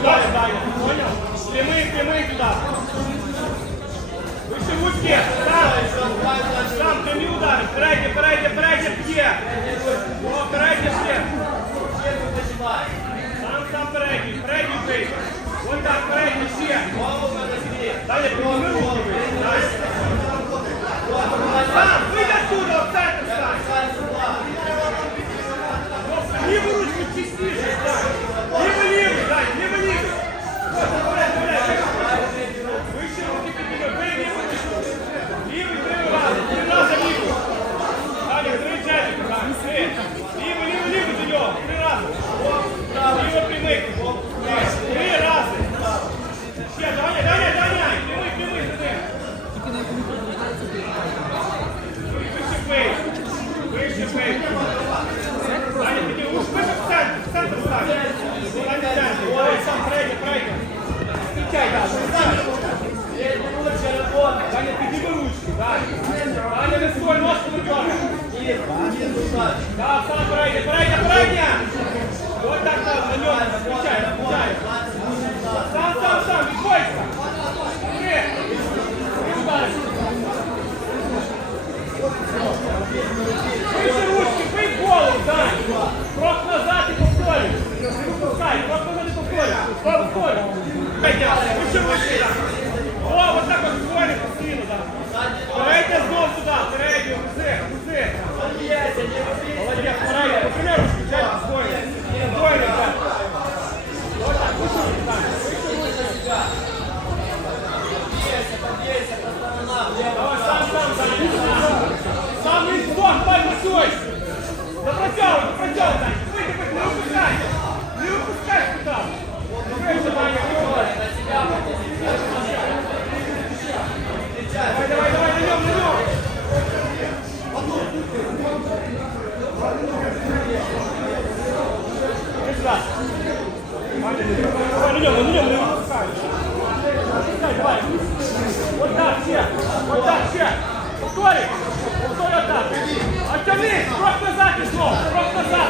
Туда, сюда, понял? Прямые, прямые туда. Выше в. Сам, сам, прямые удары. Пирайте, пирайте, пирайте все. О, пирайте все. Сам, сам пирайте, пирайте ты. Вот так, пирайте все. Далее, прямые руки. Дальше. голову. Да, сам пройди, пройди, пройди! Вот так, на нем, Повтори! Повтори отак! Оттягнись! Крок назад і знову! Крок назад!